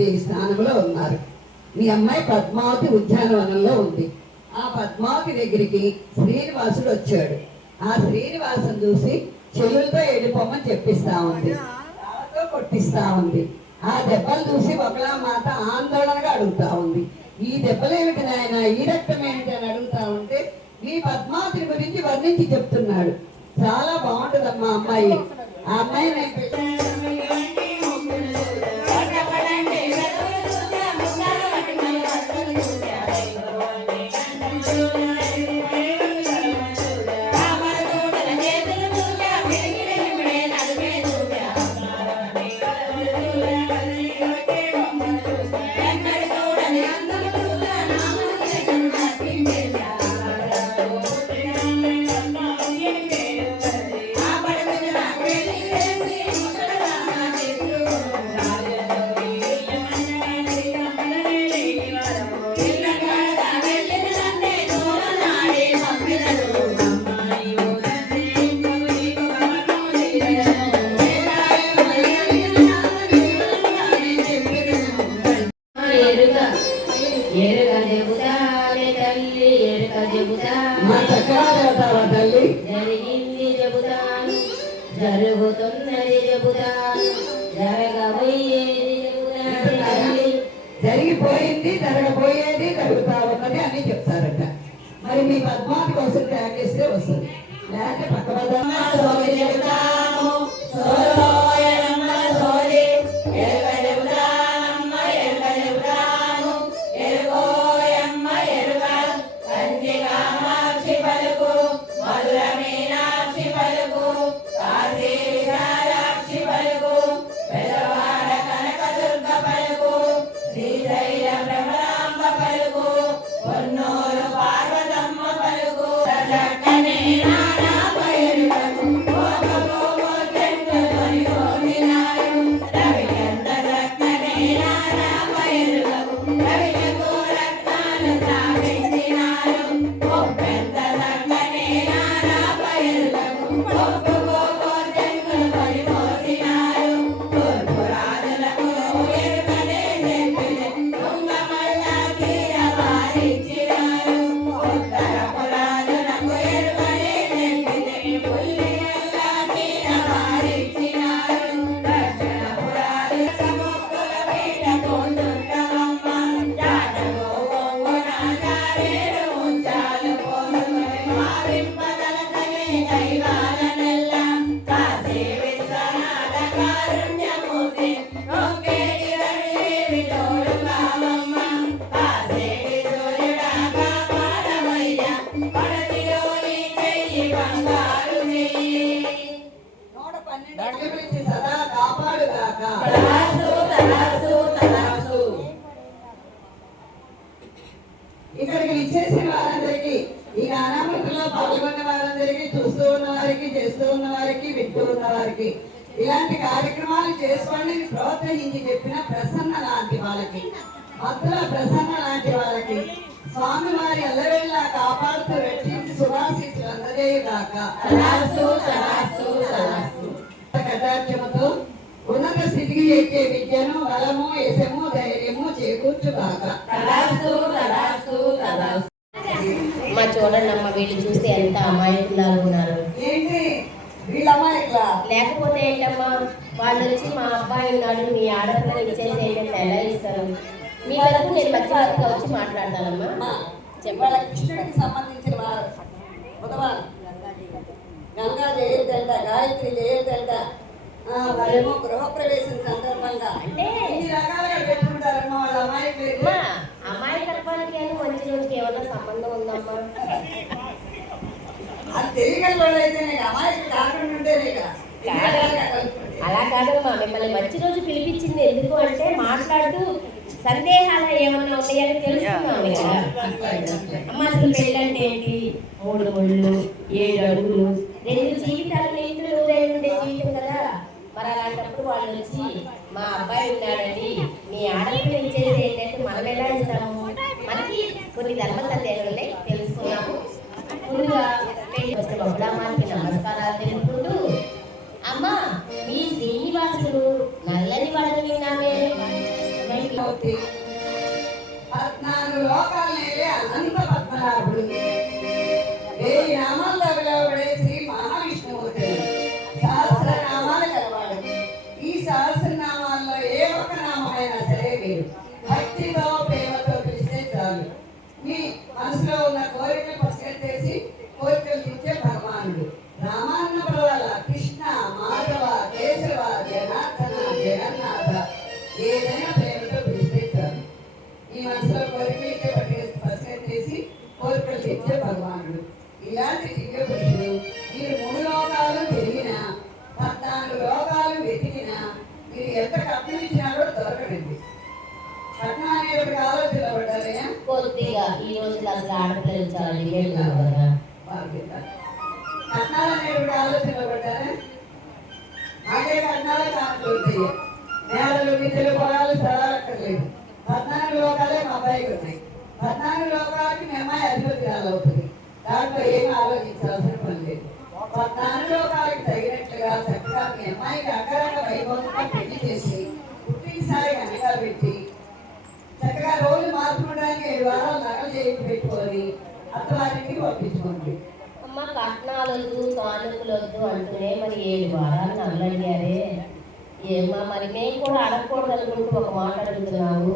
దేవి స్థానంలో ఉన్నారు. మీ అమ్మాయి పద్మావతి ఉద్యానవనంలో ఉంది. ఆ పద్మావతి దగ్గరికి శ్రీనివాసుడు వచ్చాడు. ఆ శ్రీనివాసం చూసి చెల్లులతో వెళ్ళిపోమని చెప్పిస్తా ఉంది, కొట్టిస్తా ఉంది. ఆ దెబ్బలు చూసి ఒకలా మాత ఆందోళనగా అడుగుతా ఉంది, ఈ దెబ్బలేమిటి నాయన, ఈ రక్తం ఏమిటి అని అడుగుతా ఉంటే ఈ పద్మావతి గురించి వర్ణించి చెప్తున్నాడు. చాలా బాగుంటుందమ్మా అమ్మాయి. ఆ అమ్మాయి జరిగింది చెబుతాను, జరుగుతున్నది చెబుతాను, జరగబోయేది చెబుతాను, జరిగిపోయింది, జరగబోయేది, జరుగుతా ఉన్నది అని చెప్తారట. మరి మీ పద్మావతి కోసం ట్యాగ్ చేస్తే వస్తుంది, లేకపోతే పక్క ఇక్కడికి విచ్చేసిన వారందరికీ, ఈ గానామృతంలో పాల్గొన్న వారందరికీ, చూస్తూ ఉన్న వారికి, చేస్తూ ఉన్న వారికి, వింటూ ఉన్న వారికి, ఇలాంటి కార్యక్రమాలు చేసుకోండి ప్రోత్సహించి చెప్పిన ప్రసన్న లాంటి వాళ్ళకి, భక్తుల ప్రసన్న లాంటి వాళ్ళకి స్వామి వారి ఎల్లవెళ్ళా కాపాడుతూ రెట్టించి సువాసిస్తులు అందజేయగాక. కటాక్షముతో ఉన్నత స్థితికి ఎక్కే విద్యను, బలము, యశము, ధైర్యము చేకూర్చుగాక. మా చూడండి అమ్మ, వీళ్ళు చూస్తే ఎంత అమాయకులాగా ఉన్నారు. ఏంటి వీళ్ళ అమాయకులా? లేకపోతే ఏంటమ్మా, వాళ్ళు వచ్చి మా అబ్బాయి ఉన్నాడు, మీ ఆడపిల్లలు ఇచ్చేసి ఏంటంటే ఎలా ఇస్తారు? మీ వరకు నేను మధ్య వచ్చి మాట్లాడతానమ్మా. చెప్పాల కృష్ణుడికి సంబంధించిన వారు బుధవారం గంగా జయంతి, గాయత్రి జయంతి, వాళ్ళేమో గృహప్రవేశం సందర్భంగా అంటే ఇన్ని రకాలుగా పెట్టుకుంటారమ్మా. వాళ్ళ అమాయకులు అమాయకత్వం పుష్పానికి మంచి రోజుకి ఏమైనా సంబంధం ఉందమ్మా? అది తెలియగలవాడైతే నీకు అమాయకు కాకుండా ఉంటేనే కదా. అలా కాదమ్మా, మిమ్మల్ని మంచి రోజు పిలిపించింది ఎందుకు అంటే మాట్లాడుతూ సందేహాలు ఏమన్నా ఉన్నాయని తెలుసుకున్నాం కదా. అమ్మ అసలు పెళ్ళంటే ఏంటి? 3 ముళ్ళు 7 అడుగులు 2 జీవితాలు నీతులు ఉండే జీవితం కదా. మరి అలాంటప్పుడు వాళ్ళు వచ్చి మా అబ్బాయి ఉన్నాడండి, మీ ఆడపిల్ల ఇచ్చేసి ఏంటంటే మనం ఎలా ఇస్తాము? మనకి కొన్ని ధర్మ సందేహాలు ఉన్నాయి, తెలుసుకున్నాము. ముందుగా పెళ్లి వచ్చిన బహుళామానికి నమస్కారాలు తెలుపుకుంటూ, అమ్మ మీ శ్రీనివాసుడు నల్లని వాడని విన్నామే. 14 లోకాలనే అనంత పద్మనాభుడు, 1000 నామాల్లో పిలువబడే శ్రీ మహావిష్ణుమూర్తి, సహస్రనామాలు కలవాడు. ఈ సహస్రనామాల్లో ఏ ఒక్క నామైనా సరే మీరు భక్తితో ప్రేమతో పిలిస్తే చాలు. మీ మనసులో ఉన్న కోరికలు పసిగట్టేసి కోరికలు తీర్చే భగవానుడు. రామాన్న పర్వాల కృష్ణ, మాధవ, కేశవ, జనార్దన, జగన్నాథ, ఏదైనా ప్రేమతో పిలిస్తే చాలు. మీ మనసులో కోరికలకే పసిగట్టేసి కోరికలు తీర్చే భగవానుడు. ఇలాంటి దివ్య పురుషుడు మీరు 3 లోకాలు తిరిగినా 14 లోకాలు వెతికినా మీరు ఎంత కట్నం ఇచ్చినా కూడా దొరకడండి. కట్నం అనేటువంటి ఆలోచన పడ్డారయ్యా కొద్దిగా ఈ రోజుల్లో అసలు ఆడపిల్లలు చాలా డిమాండ్ కదా. కట్నాలు అనేటువంటి ఆలోచనలో పడ్డారా? అదే కట్నాలు కానుకుంటాయి. నేలలు విద్యలు పొలాలు చదవక్కర్లేదు. 14 లోకాలే మా అబ్బాయికి ఉన్నాయి. 14 లోకాలకి మీ అమ్మాయి అధిపతి అవుతుంది. దాంట్లో ఏమి ఆలోచించాల్సిన పని లేదు. 14 లోకాలకి తగినట్లుగా చక్కగా మీ అమ్మాయికి అక్కడంగా వైభవంగా పెళ్లి చేసి పుట్టినసారి అనగా పెట్టి చక్కగా రోజు మార్చుకోవడానికి 7 వారాలు నగలు చేసి పెట్టుకొని అత్తవారికి పంపించుకోండి. అమ్మ కట్నాలొద్దు కానుకలొద్దు అంటూనే మరి 7 వారాలు నన్ను అడిగారే. ఏమ్మా మరి మేము కూడా అడగకూడదు అనుకుంటూ ఒక మాట అడుగుతున్నాము.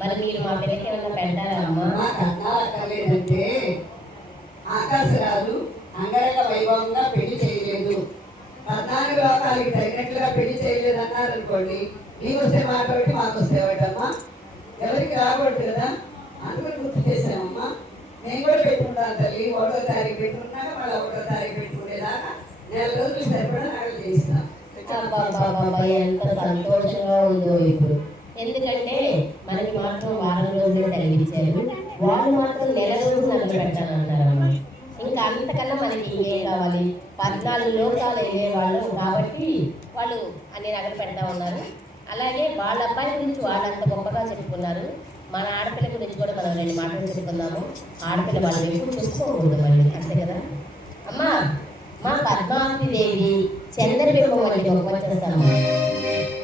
మరి మీరు మా పిల్లకి ఏమన్నా పెట్టారా అమ్మా? కట్నాలు అక్కర్లేదంటే ఆకాశరాజు అంగరంగ వైభవంగా పెళ్లి చేయలేదు, 14 లోకాలకి తగినట్లుగా పెళ్లి చేయలేదు అన్నారు అనుకోండి. నీకు వస్తే మాట ఒకటి మాకు వస్తే ఒకటమ్మా, ఎవరికి రాకూడదు కదా. అందుకని గుర్తు చేసామమ్మా. నేను కూడా పెట్టుకుంటాను తల్లి. 1వ తారీఖు పెట్టుకున్నాక మళ్ళీ 1వ తారీఖు పెట్టుకునేదాకా 4 రోజులు సరిపడా నగలు చేయిస్తాం. ఎంత సంతోషంగా ఉందో ఇప్పుడు. ఎందుకంటే మనకి మాత్రం వారం రోజులు సెలవిచ్చారు, వాళ్ళు మాత్రం నెల రోజులు నన్ను పెట్టాలన్నారమ్మా. ఇంకా అంతకన్నా మనకి ఇంకేం కావాలి? 14 లోకాలు వెళ్ళేవాళ్ళు కాబట్టి వాళ్ళు అన్ని నగలు పెడతా ఉన్నారు. అలాగే వాళ్ళ అబ్బాయి గురించి వాళ్ళంత గొప్పగా చెప్పుకున్నారు. మన ఆడపిల్ల గురించి కూడా మనం 2 మాటలు చెప్పుకుందాము. ఆడపిల్ల వాళ్ళు ఎప్పుడు చూసుకోకూడదు మళ్ళీ, అంతే కదా అమ్మా. మా పద్మావతి దేవి చంద్రబింబం వంటి వచ్చేస్తాము.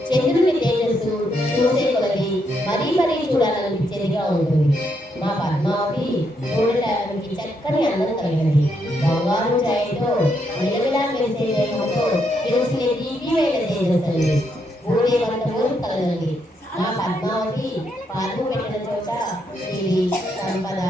చంద్రుని తేజస్సు చూసే కొలది మరీ మరీ చూడాలనిపించేదిగా ఉంటుంది. మా పద్మావతి చూడటానికి చక్కని అందం కలిగినది. బంగారు ఛాయతో నిలవిలా మెరిసే దేహంతో తెలిసిన దీపమైన తేజస్సు ఊరేవంత ఊరు కలగలిగి మా పద్మావతి పాలు పెట్టిన చోట సిరి సంపద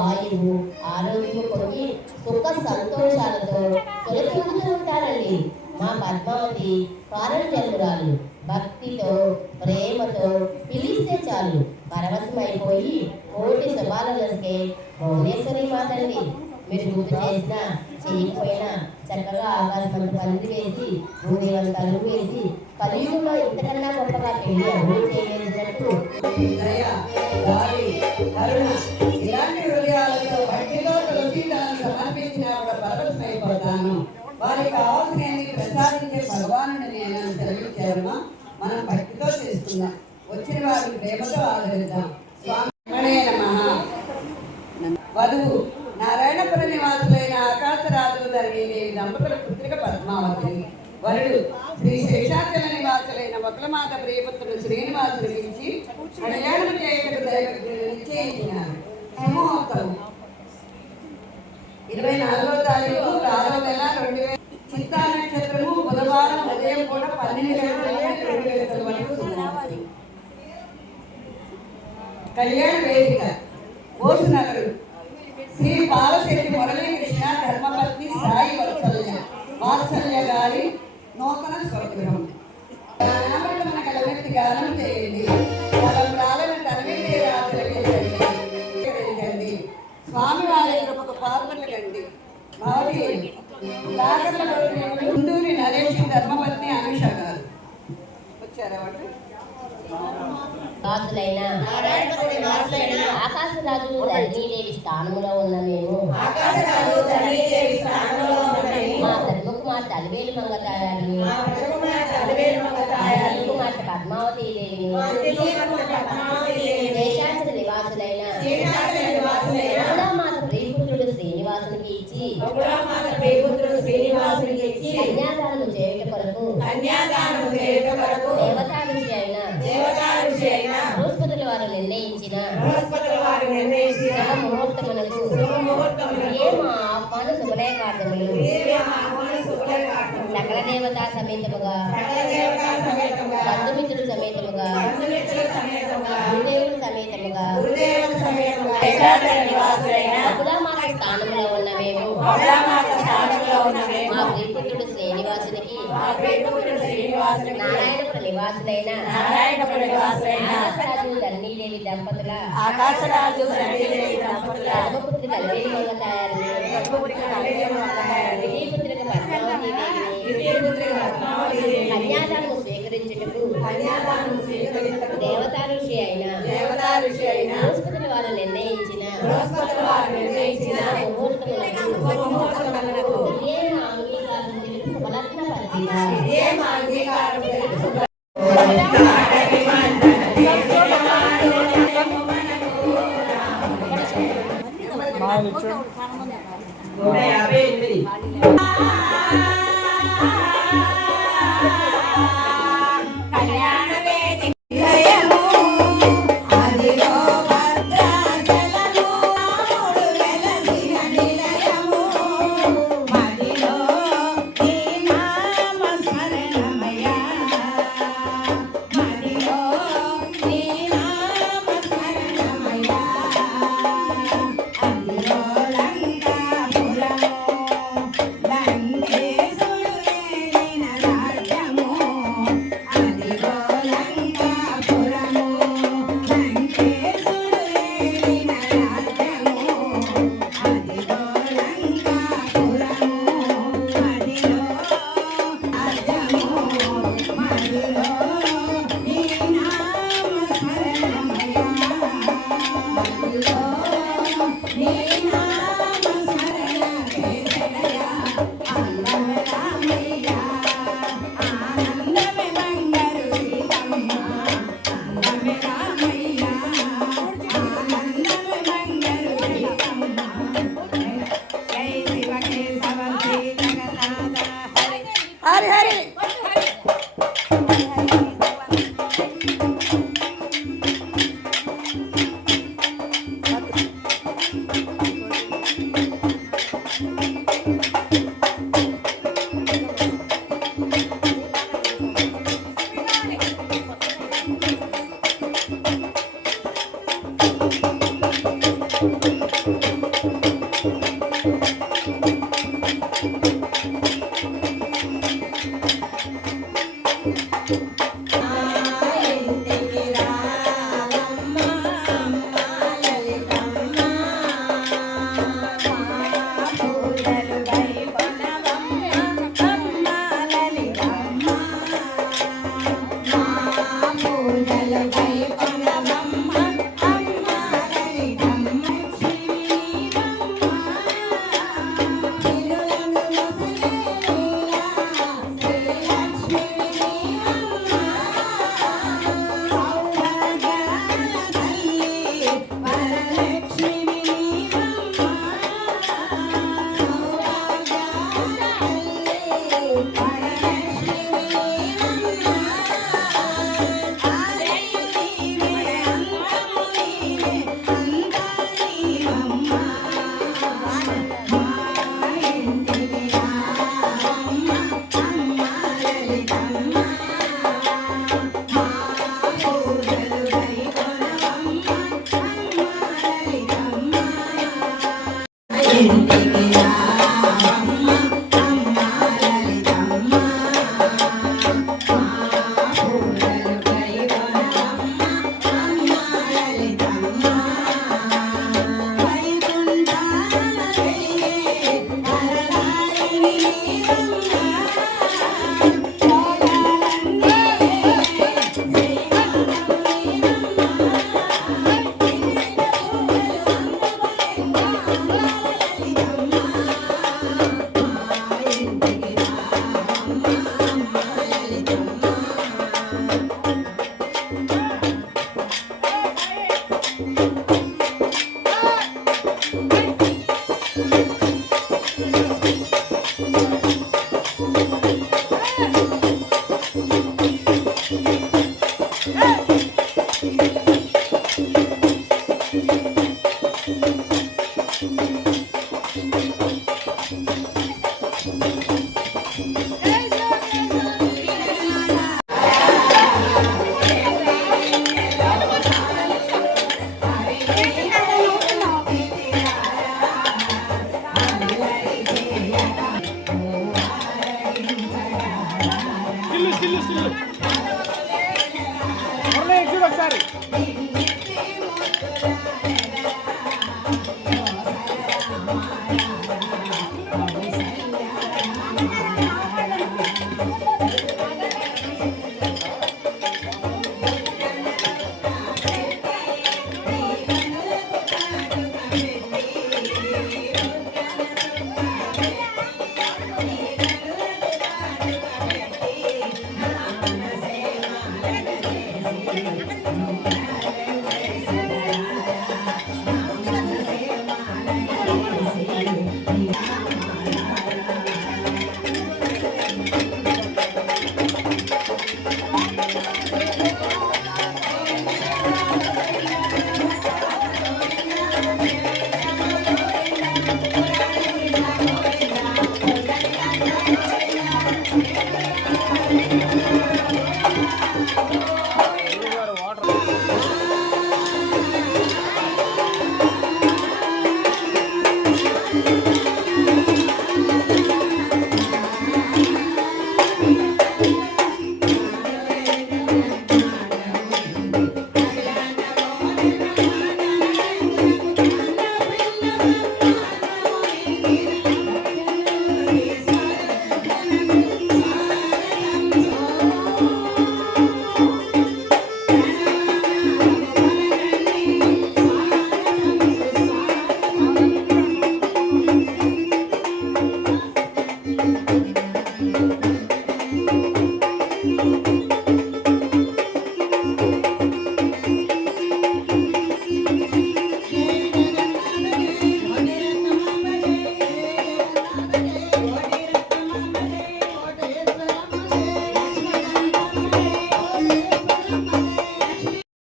ఆయువు ఆరోగ్యం పొంది సుఖ సంతోషాలతో తొలతూగుతూ ఉంటారండి. మా పద్మావతి పారజన్మురాలు. భక్తితో ప్రేమతో పిలిస్తే చాలు పరవశమైపోయి కోటి శుభాలకే భువనేశ్వరి మాతండి. మీరు గుర్తు చేసినా చేయకపోయినా చక్కగా ఆకాశం పంది వేసి భూదేవంతలు వేసి కలియుగంలో ఇంతకన్నా గొప్పగా పెళ్లి అభివృద్ధి చేయలేదన్నట్టు ఇలాంటి హృదయాలతో భక్తిలో తులసీదళం సమర్పించినప్పుడు పరవశమైపోతాను. వారికి కావాల్సిన ప్రసాదించే భగవానుని నేను సెలవిచ్చారమ్మా. మనం భక్తితో చేసుకుందాం. వచ్చిన వారిని ప్రేమతో ఆదరిద్దాం. స్వామి నమః. వధువు నారాయణపుర నివాసులైన ఆకాశరాజు ధరణీదేవి దంపతుల పుత్రిక పద్మావతి. వరుడు శ్రీ శేషాచల నివాసులైన వకులమాత ప్రియపుత్రుడు శ్రీనివాసుని పిలిచి కళ్యాణం చేయటకు దైవజ్ఞులు నిశ్చయించినారు. ముహూర్తం 24వ తారీఖు 6వ నెల 2000 చిత్తా నక్షత్రము బుధవారం ఉదయం కూడా 12 గంటల నుండి 2 గంటల వరకు. కళ్యాణ వేదిక ఓసునగరు శ్రీ బాలశెట్టి మురళీకృష్ణ ధర్మపత్ని సాయి వాత్సల్య గారి నూతన స్వగృహం. మన గానం చేయండి. మనం రాలని తరగతి రాత్రి ముందూరి నరేష్ ధర్మపత్ని అనుష గారు వచ్చారా వాళ్ళు? వాసులైన ఆకాశరాజు ధరణీదేవి స్థానంలో ఉన్న మేము మా ధర్మకుమార్తె అలివేలు మంగతాయారిని కుమార్తె పద్మావతి దేవిని శేషాచల నివాసులైన మాత ప్రియపుత్రుడు శ్రీనివాసునికి ఇచ్చి కన్యాదానము చేయుట కొరకు దేవతా ఋషి అయిన బృహస్పతుల వారు నిర్ణయించిన ముహూర్తమునకు ఏ మా ఆహ్వాన శుభలేఖార్థములు సకల దేవతా సమేతముగా బంధుమిత్రుల సమేతముగా గురుదేవుల సమేతముగా బహుళామాత స్థానంలో ఉన్న మేము మా ప్రియపుత్రుడు శ్రీనివాసునికి నారాయణపుర నివాసులైన ఆకాశరాజు ధరణీదేవి దంపతుల ధర్మపుత్రి అలివేలు మంగతాయారిని విజయపుత్రిక పద్మావతి దేవిని కన్యాదానము స్వీకరించుటకు దేవతా ఋషి అయిన బృహస్పతుల వారు నిర్ణయించిన ముహూర్తములకు ఇదే మా అంగీకారం తెలుగు శుభలగ్న పత్రిక. హరి హరి పూజలు చూడు ఒకసారి.